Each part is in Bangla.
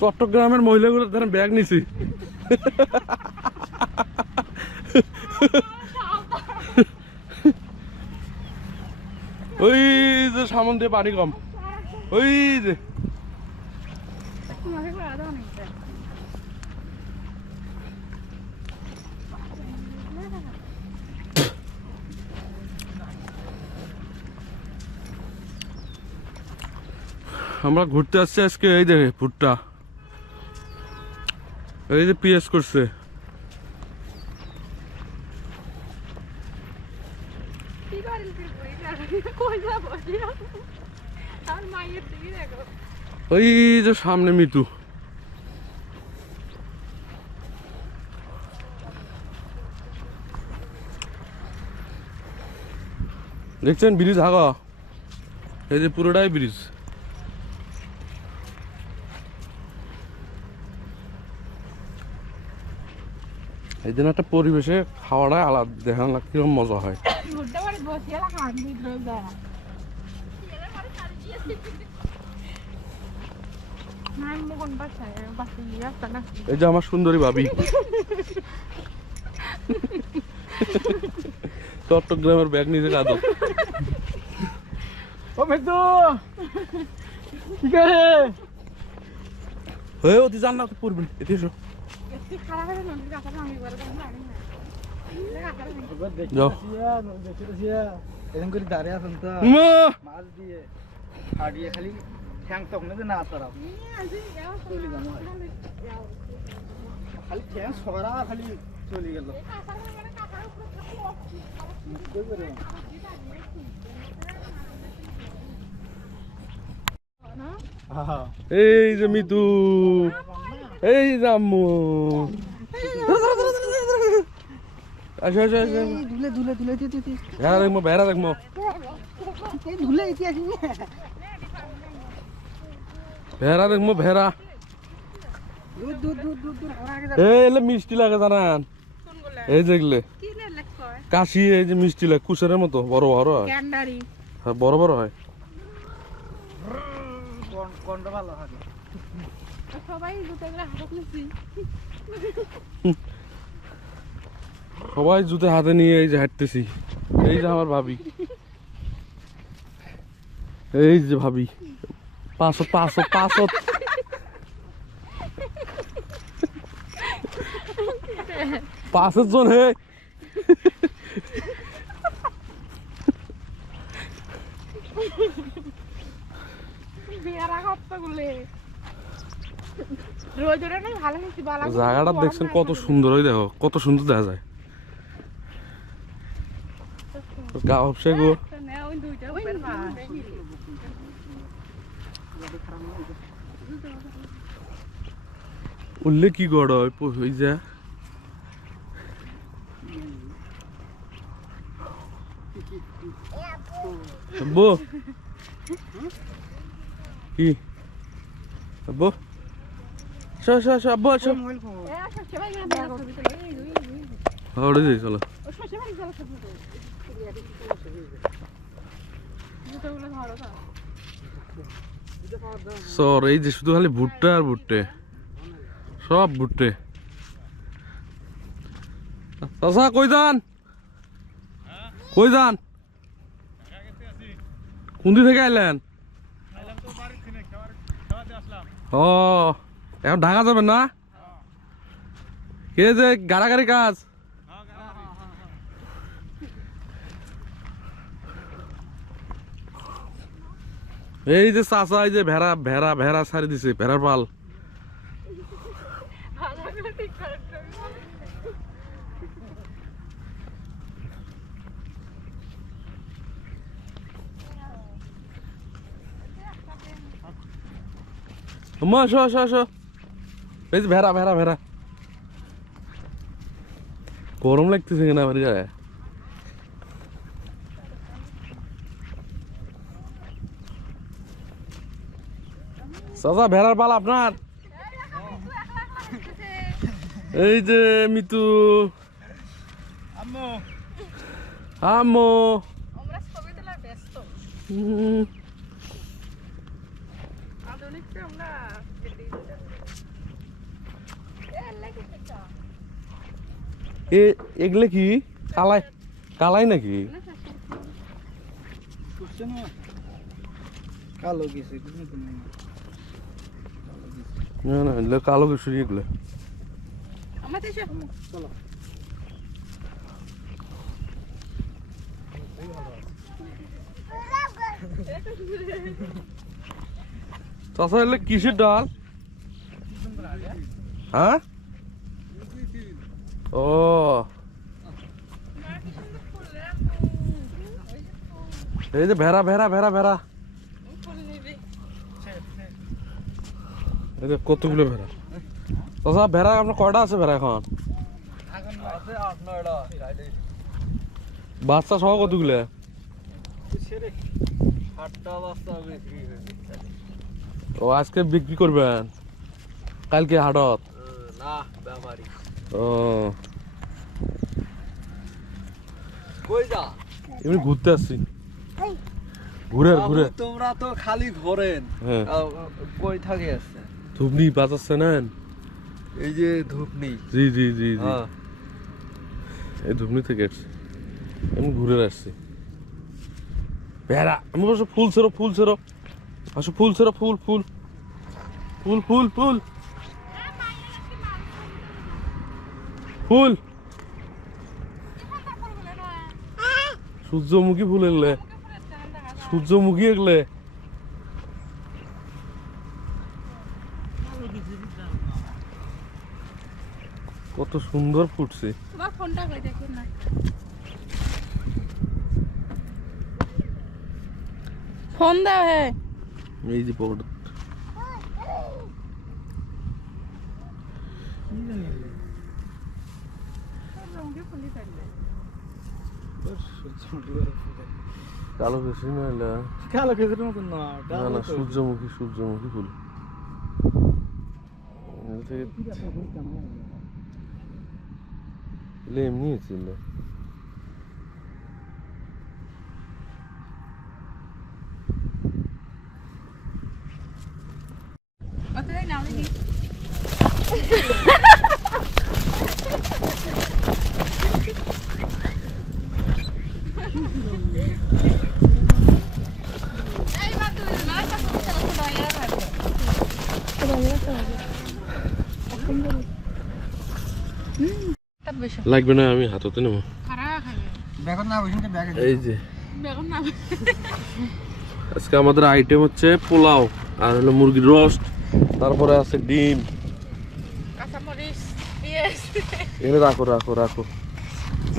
চট্টগ্রামের মহিলাগুলো ধরেন ব্যাগ নিছি। ওই যে সামন দিয়ে পানি কম, ওই যে আমরা ঘুরতে আসছি আজকে। এই দেখে ভুট্টা, এই যে পিএস করছে। ওই যে সামনে মিতু। দেখছেন ব্রিজ আগা, এই যে পুরোটাই ব্রিজ। এই দিন একটা পরিবেশে খাওয়াটাই আলাদা, দেখান না কিরকম মজা হয়। এই যে আমার সুন্দরী ভাবি চট্টগ্রামের ব্যাগ নিজে কাঁদো। হয়ে অতি জান না তো পড়বেন, এটি এসো। খালি ঠ্যাং তখন না তারা খালি ঠ্যাং সরা খালি চলে গেল। এই যে মিতু, এই যে আম্মু। আসো আসো আসো, ধুলে ধুলে ধুলে ভেড়া দেখবো, ভেড়া দেখবো। ধুলে ভেড়া দেখবো, ভেড়া। এলে মিষ্টি লাগে জানান, এই যেগুলো কাশি, এই যে মিষ্টি লাগে কুসের মতো, বড় বড় হয়, বড় বড় হয়। সবাই জুতে হাতে নিয়ে এই যে হাঁটতেছি। এই যে আমার ভাবি, এই যে ভাবি 500 500 500 500 জন। হে জায়গাটা দেখছেন কত সুন্দর, ওই দেখো কত সুন্দর দেখা যায়। উল্লে কি গড় ওই যে কি আব্বু, আব্বু আছো, চলো। সর এই যে শুধু খালি ভুট্টা আর ভুট্টে, সব ভুট্টে। চাচা কই যান, কই যান, কোন দিক থেকে আইলেন? ও এখন ঢাকা যাবেন না? কে যে গাড়াগাড়ি কাজ। এই যে চাচা, এই যে ভেড়া ভেড়া ভেড়া ছাড়ি দিছে, ভেড়ার পাল। আসো আসো আসো, এই যে ভেড়া ভেড়া ভেড়া। গরম লাগতেছে কিনা আমার গায়ে। চাচা ভেড়ার পাল আপনার? এই যে মিতু, আম্মু, এগুলো কি কালাই কালাই নাকি? কালো কিছু না না এগুলো কালো কিছু এগুলো। চলো চাচা এগুলো কিসের ডাল? হ্যাঁ ও এই যে ভেড়া ভেড়া ভেড়া ভেড়া এই যে কতগুলো ভেড়া চাচা ভেড়া আপনার কয়টা আছে ভেড়া এখন? বাচ্চা সহ কতগুলো? ও আজকে বিক্রি করবেন কালকে হাটত? ও এমনি ঘুরতে আসছি ঘুরে ঘুরে। তোমরা তো খালি ঘোরেন, হ্যাঁ কই থাকে আছে ধুবনি বাজাচ্ছে নেন? এই যে ধূপনি। জি জি জি জি এই ধুবনি থেকে আসছি আমি ঘুরে আসছি। ভেড়া আমি বলছি ফুল ছেড়ো ফুল ছেড়ো আসো ফুল ছেড়ো ফুল ফুল ফুল ফুল ফুল ফুল সূর্যমুখী ফুল এগুলো সূর্যমুখী এগুলো কত সুন্দর ফুটছে। ফোন দাও হে এই যে পকেট কালো কিছু না এলা কালো খেজুরের মতন না, না না সূর্যমুখী সূর্যমুখী ফুল এমনি ছিল। লাগবে না আমি হাততে নেবো। বেগুন না বসে ব্যাগে এই যে আজকে আমাদের আইটেম হচ্ছে পোলাও আর হলো মুরগির রোস্ট, তারপরে আছে ডিম। এখানে রাখো রাখো রাখো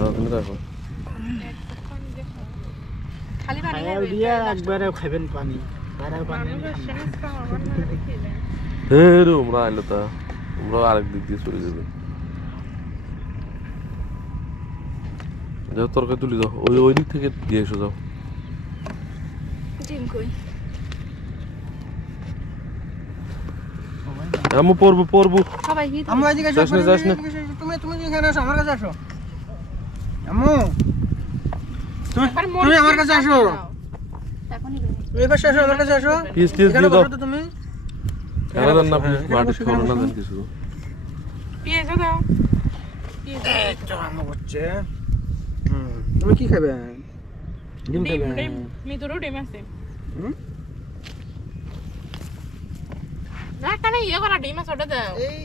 এখানে রাখো। দিয়ে একবারে খাবেন পানি হে রে তোমরা আইলো তা তোমরা আরেক দিক দিয়ে চলে যাবে। যাও তরকারি তুলি দাও ওই ওই দিক থেকে দিয়ে এসো যাও। আমি পড়বো পড়বো আম্মু এদিকে আসো, তুমি তুমি এখানে আসো, আমার কাছে আসো আম্মু, তুমি আমার কাছে আসো, তুমি এবার আসো আমার কাছে আসো। পিস টিস এখানে দিয়ে দাও। বসো তো তুমি। কেন দেন না প্লিজ মাটি খাওয়ানো না দেন কিছু। পেঁয়াজ দাও এই তো আম্মু করছে। তুমি কি খাবে? ডিম খাবে? ডিম মিতুরও ডিম আছে না কানে ইয়ে করা ডিম আছে ওটা দাও। এই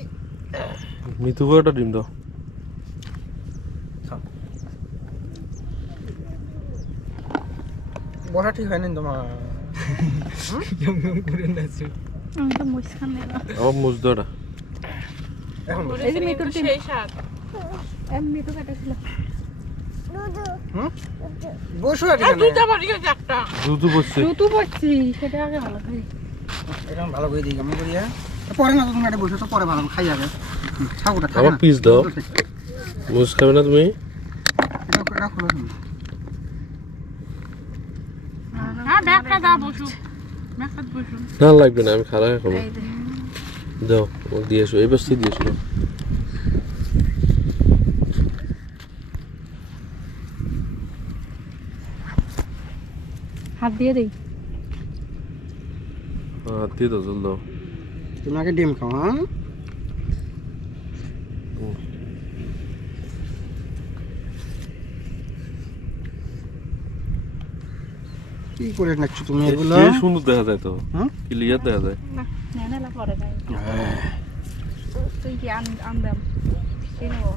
মিতুকে একটা ডিম দাও। বসা ঠিক হয়নি তোমার। আমি তো মুসকান নেই না আমার মুজ দাও এটা। এখন এই যে মিতুর সেই স্বাদ মিতু কাটা ছিল বসো আর আর দুটো বাড়ি গেছে একটা দ্রুত বসছে দুটো পড়ছি সেটা আগে ভালো খাই এরকম ভালো করে দিই আমি করিয়া পরে না, তুমি এটা বসে তো পরে ভালো খাই যাবে। ছাগলটা খাবে আমার না। পিস দাও। মুজ খাবে না তুমি? এটা খোলো তুমি। হ্যাঁ ব্যাগটা দাও বসু ব্যাগটা বসু না লাগবে না আমি খারাপ খাবো। দাও ও দিয়ে এসো এই বসতে দিয়ে এসো। হাত দিয়ে দেই হাত দিয়ে দাও জল দাও তুমি আগে ডিম খাও হ্যাঁ কি করে নাচ্ছ তুমি এগুলো কি সুন্দর দেখা যায় তো হুম? ক্লিয়ার দেখা যায় না নেলা পরে যাই তুই কি আনদাম কি নেবো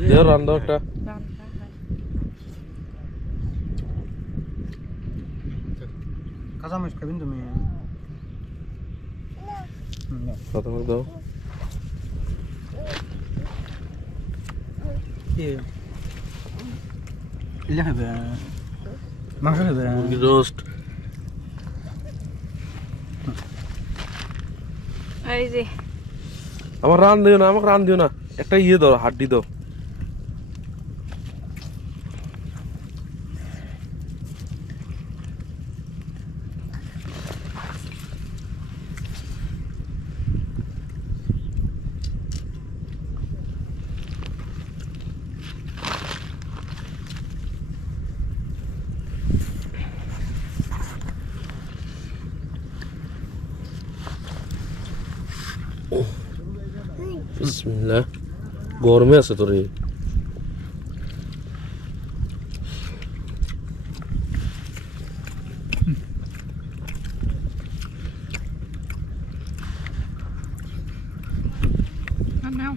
দেও রান দাও একটা দাম কাঁচামরিচ খাবেন তুমি কথা দাও কি ইলে খাবে মাংস খাবে মুরগি রোস্ট এই যে আমার রান দিও না আমাকে রান দিও না একটা ইয়ে দাও হাড্ডি দাও বিসমিল্লাহ গরমে আছে তোরে নাও